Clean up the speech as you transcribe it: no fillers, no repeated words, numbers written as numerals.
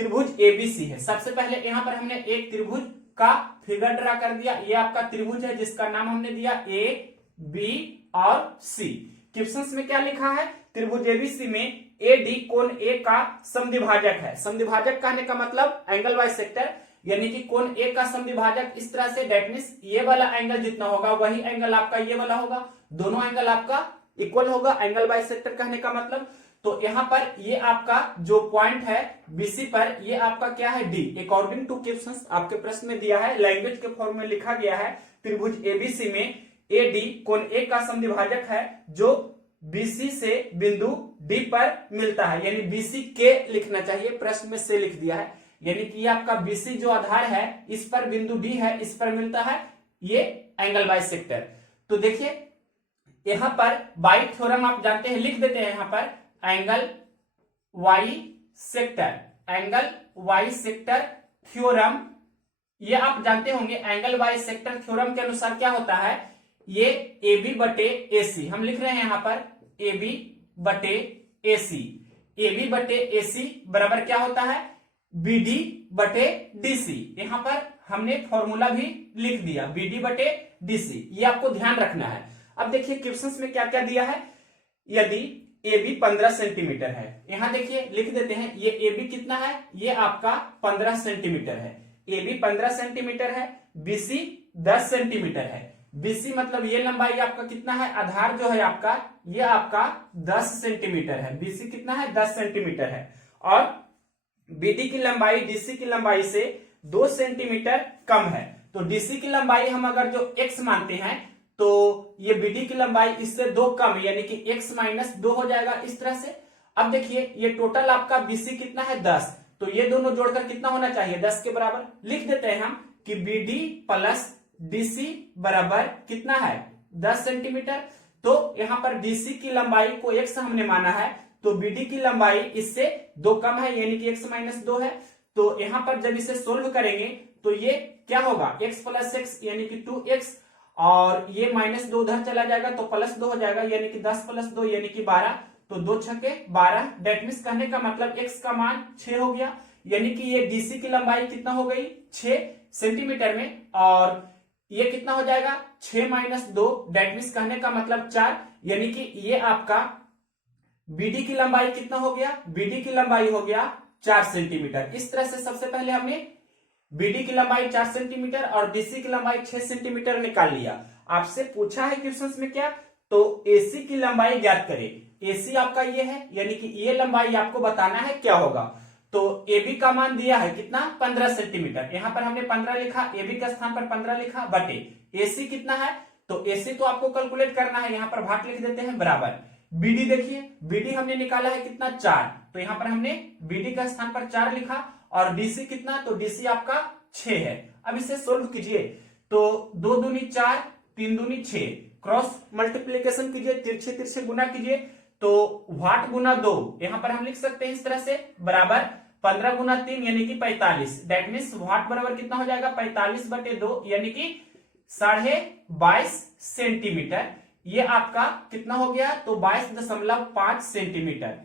त्रिभुज एबीसी है। सबसे पहले यहाँ पर हमने एक त्रिभुज का फिगर ड्रा कर दिया। ये आपका त्रिभुज है जिसका नाम हमने दिया ए बी और सी। क्वेश्चंस में क्या लिखा है, त्रिभुज एबीसी में एडी कोण ए का समद्विभाजक है। समद्विभाजक कहने का मतलब एंगल बाइसेक्टर, यानी कि कोण ए का समद्विभाजक इस तरह से, दैट मींस ये वाला एंगल जितना होगा वही एंगल आपका ये वाला होगा, दोनों एंगल आपका इक्वल होगा, एंगल बाइसेक्टर कहने का मतलब। तो यहाँ पर ये आपका जो पॉइंट है बीसी पर, ये आपका क्या है डी। अकॉर्डिंग टू क्वेश्चंस आपके प्रश्न में दिया है, लैंग्वेज के फॉर्म में लिखा गया है त्रिभुज एबीसी में एडी कोण ए का समद्विभाजक है जो बीसी से बिंदु डी पर मिलता है, यानी बीसी के लिखना चाहिए, प्रश्न में से लिख दिया है, यानी कि ये आपका बीसी जो आधार है इस पर बिंदु डी है, इस पर मिलता है ये एंगल बाइसेक्टर। तो देखिए यहां पर बाई थ्योरम आप जानते हैं, लिख देते हैं यहां पर angle bisector, angle bisector theorem. ये आप जानते होंगे एंगल वाई सेक्टर थ्योरम के अनुसार क्या होता है, ये ए बी बटे ए सी, हम लिख रहे हैं यहां पर ए बी बटे ए सी। ए बी बटे ए सी बराबर क्या होता है, बी डी बटे डी सी। यहां पर हमने फॉर्मूला भी लिख दिया, बी डी बटे डी सी, ये आपको ध्यान रखना है। अब देखिए क्वेश्चंस में क्या क्या दिया है, यदि ए बी 15 सेंटीमीटर है, यहां देखिए लिख देते हैं, ये ए बी कितना है, ये आपका 15 सेंटीमीटर है, ए बी 15 सेंटीमीटर है, बीसी 10 सेंटीमीटर है। बीसी मतलब ये लंबाई आपका कितना है, आधार जो है आपका ये आपका 10 सेंटीमीटर है, बीसी कितना है 10 सेंटीमीटर है, और बीडी की लंबाई डीसी की लंबाई से 2 सेंटीमीटर कम है। तो डीसी की लंबाई हम अगर जो x मानते हैं तो ये बीडी की लंबाई इससे 2 कम, यानी कि x माइनस 2 हो जाएगा इस तरह से। अब देखिए ये टोटल आपका बीसी कितना है 10, तो ये दोनों जोड़कर कितना होना चाहिए 10 के बराबर। लिख देते हैं हम कि बीडी प्लस डीसी बराबर कितना है 10 सेंटीमीटर। तो यहां पर डीसी की लंबाई को x हमने माना है, तो बीडी की लंबाई इससे 2 कम है, यानी कि x माइनस 2 है। तो यहां पर जब इसे सोल्व करेंगे तो ये क्या होगा x प्लस एक्स यानी कि 2x, और ये माइनस 2 उधर चला जाएगा तो प्लस 2 हो जाएगा, यानी कि 10 प्लस 2 यानी कि 12, तो 2 छके 12, डेट मींस कहने का मतलब x का मान 6 हो गया, यानी कि ये डीसी की लंबाई कितना हो गई 6 सेंटीमीटर में, और ये कितना हो जाएगा 6 माइनस 2, डेट मींस कहने का मतलब 4, यानी कि ये आपका बीडी की लंबाई कितना हो गया, बीडी की लंबाई हो गया 4 सेंटीमीटर। इस तरह से सबसे पहले हमने बीडी की लंबाई 4 सेंटीमीटर और डीसी की लंबाई 6 सेंटीमीटर निकाल लिया। आपसे पूछा है क्वेश्चंस में क्या, तो एसी की लंबाई ज्ञात करें। एसी आपका ये है, यानी कि ये लंबाई आपको बताना है क्या होगा। तो एबी का मान दिया है कितना 15 सेंटीमीटर, यहां पर हमने 15 लिखा, एबी के स्थान पर 15 लिखा, बटे एसी कितना है, तो एसी तो आपको कैलकुलेट करना है, यहां पर भाग लिख देते हैं बराबर। बीडी देखिए, बीडी हमने निकाला है कितना 4, तो यहां पर हमने बीडी का स्थान पर 4 लिखा, और डीसी कितना, तो डीसी आपका 6 है। अब इसे सोल्व कीजिए, तो 2 दूनी 4, 3 दूनी 6, क्रॉस मल्टीप्लीकेशन कीजिए, तिरछे तिरछे गुना कीजिए, तो वाट गुना 2 यहां पर हम लिख सकते हैं इस तरह से, बराबर 15 गुना 3 यानी कि 45, दैट मीन्स वाट बराबर कितना हो जाएगा 45 बटे 2 यानी कि 22.5 सेंटीमीटर। ये आपका कितना हो गया, तो 22.5 सेंटीमीटर।